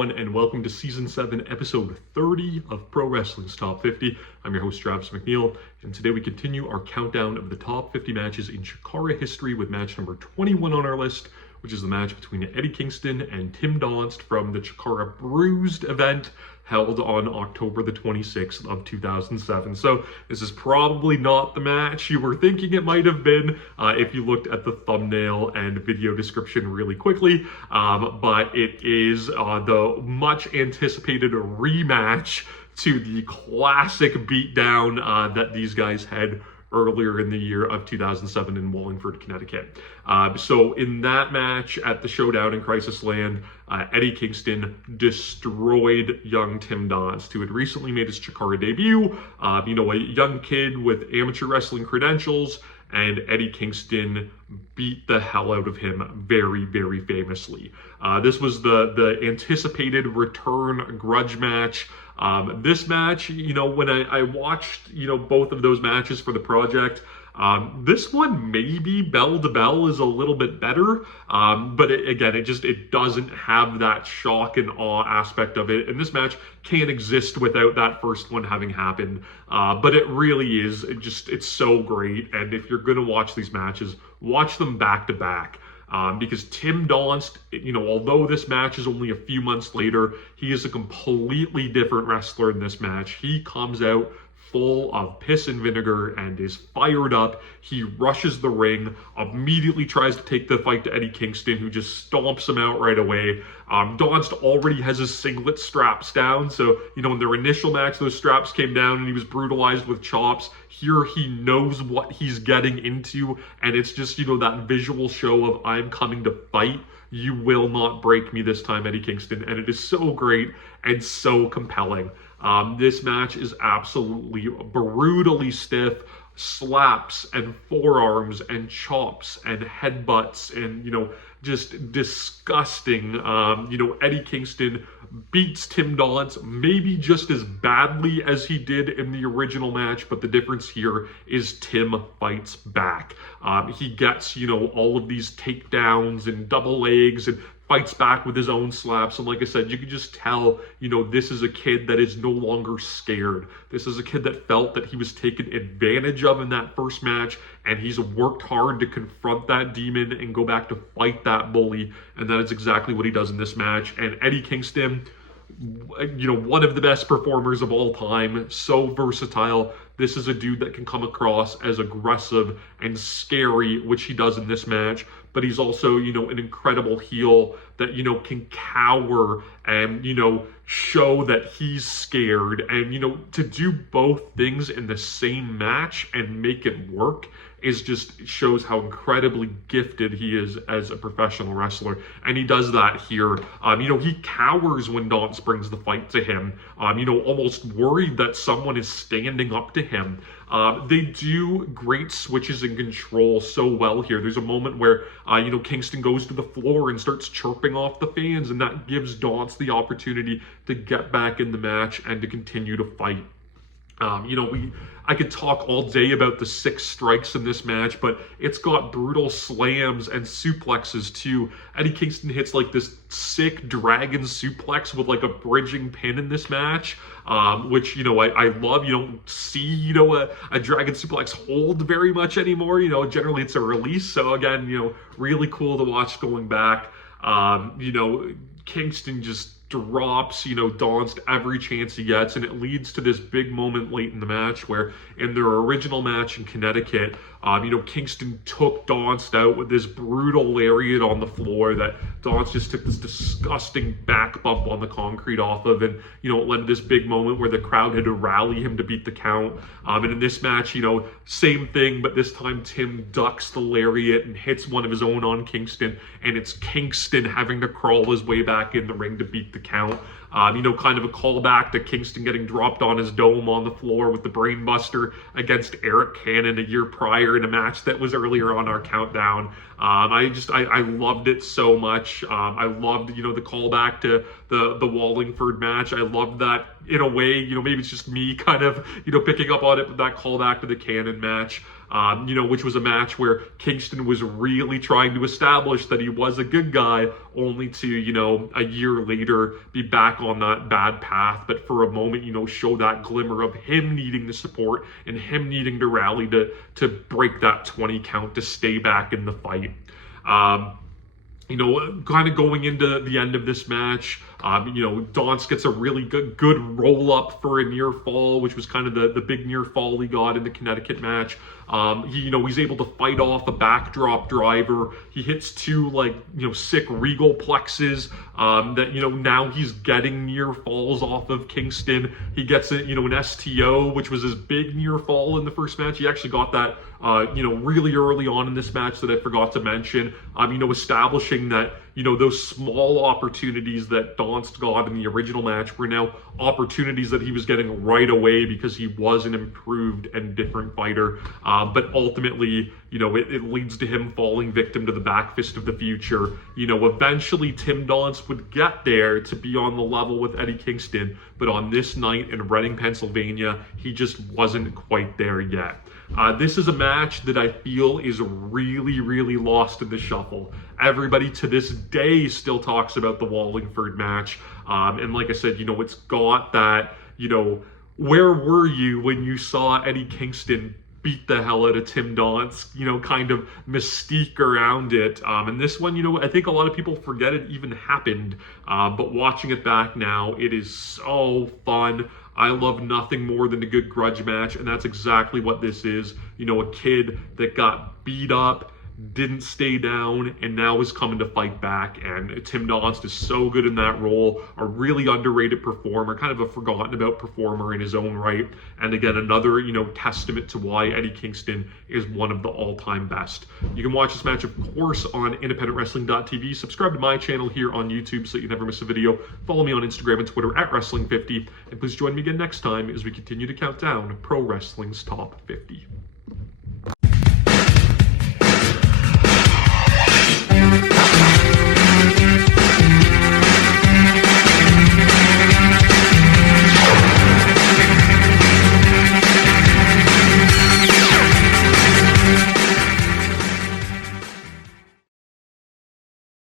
everyone, and welcome to Season 7, Episode 30 of Pro Wrestling's Top 50. I'm your host, Travis McNeil, and today we continue our countdown of the top 50 matches in CHIKARA history with match number 21 on our list, which is the match between Eddie Kingston and Tim Donst from the CHIKARA Bruised event held on October the 26th of 2007. So this is probably not the match you were thinking it might have been if you looked at the thumbnail and video description really quickly, but it is the much anticipated rematch to the classic beatdown that these guys had earlier in the year of 2007 in Wallingford, Connecticut. So in that match at the Showdown in Crisis Land, Eddie Kingston destroyed young Tim Donst, who had recently made his CHIKARA debut. A young kid with amateur wrestling credentials, and Eddie Kingston beat the hell out of him very, very famously. This was the anticipated return grudge match. This match, when I watched, both of those matches for the project, this one maybe bell to bell is a little bit better, but it doesn't have that shock and awe aspect of it, and this match can't exist without that first one having happened, but it really is, it's so great. And if you're gonna watch these matches, watch them back to back. Because Tim Donst, although this match is only a few months later, he is a completely different wrestler in this match. He comes out full of piss and vinegar and is fired up. He rushes the ring, immediately tries to take the fight to Eddie Kingston, who just stomps him out right away. Donst already has his singlet straps down, so in their initial match those straps came down and he was brutalized with chops. Here he knows what he's getting into, and it's just that visual show of I'm coming to fight. You will not break me this time, Eddie Kingston, and it is so great and so compelling. This match is absolutely brutally stiff. Slaps and forearms and chops and headbutts and just disgusting. Eddie Kingston beats Tim Donst maybe just as badly as he did in the original match, but the difference here is Tim fights back. He gets all of these takedowns and double legs and fights back with his own slaps. And like I said, you can just tell, this is a kid that is no longer scared. This is a kid that felt that he was taken advantage of in that first match, and he's worked hard to confront that demon and go back to fight that bully. And that is exactly what he does in this match. And Eddie Kingston, one of the best performers of all time, so versatile. This is a dude that can come across as aggressive and scary, which he does in this match, but he's also, an incredible heel that, can cower and, show that he's scared. And, to do both things in the same match and make it work is just shows how incredibly gifted he is as a professional wrestler. And he does that here. He cowers when Donst brings the fight to him, almost worried that someone is standing up to him. They do great switches and control so well here. There's a moment where, Kingston goes to the floor and starts chirping off the fans, and that gives Donst the opportunity to get back in the match and to continue to fight. I could talk all day about the 6 strikes in this match, but it's got brutal slams and suplexes too. Eddie Kingston hits like this sick dragon suplex with like a bridging pin in this match, which, I love. You don't see, a dragon suplex hold very much anymore. Generally it's a release. So again, really cool to watch going back. Kingston just drops, Donst every chance he gets, and it leads to this big moment late in the match where in their original match in Connecticut, Kingston took Donst out with this brutal lariat on the floor that Donst just took this disgusting back bump on the concrete off of, and it led to this big moment where the crowd had to rally him to beat the count. And in this match, same thing, but this time Tim ducks the lariat and hits one of his own on Kingston, and it's Kingston having to crawl his way back in the ring to beat the count. Kind of a callback to Kingston getting dropped on his dome on the floor with the brainbuster against Eric Cannon a year prior in a match that was earlier on our countdown. I loved it so much. I loved, the callback to the Wallingford match. I loved that in a way, maybe it's just me kind of, picking up on it, but that callback to the Cannon match. which was a match where Kingston was really trying to establish that he was a good guy, only to, a year later be back on that bad path. But for a moment, show that glimmer of him needing the support and him needing to rally to break that 20 count to stay back in the fight. Kind of going into the end of this match, Donst gets a really good roll up for a near fall, which was kind of the big near fall he got in the Connecticut match. He's able to fight off a backdrop driver. He hits two sick regal plexes that now he's getting near falls off of Kingston. He gets an STO, which was his big near fall in the first match. He actually got that really early on in this match that I forgot to mention. Establishing that those small opportunities that Donst got in the original match were now opportunities that he was getting right away because he was an improved and different fighter. But ultimately, it leads to him falling victim to the back fist of the future. Eventually Tim Donst would get there to be on the level with Eddie Kingston, but on this night in Reading, Pennsylvania, he just wasn't quite there yet. This is a match that I feel is really, really lost in the shuffle. Everybody to this day still talks about the Wallingford match. And like I said, it's got that, where were you when you saw Eddie Kingston beat the hell out of Tim Donst, kind of mystique around it. And this one, I think a lot of people forget it even happened. But watching it back now, it is so fun. I love nothing more than a good grudge match, and that's exactly what this is. A kid that got beat up, didn't stay down, and now is coming to fight back. And Tim Donst is so good in that role, a really underrated performer, kind of a forgotten about performer in his own right. And again, another, testament to why Eddie Kingston is one of the all-time best. You can watch this match, of course, on independentwrestling.tv. Subscribe to my channel here on YouTube so that you never miss a video. Follow me on Instagram and Twitter at Wrestling50. And please join me again next time as we continue to count down Pro Wrestling's Top 50.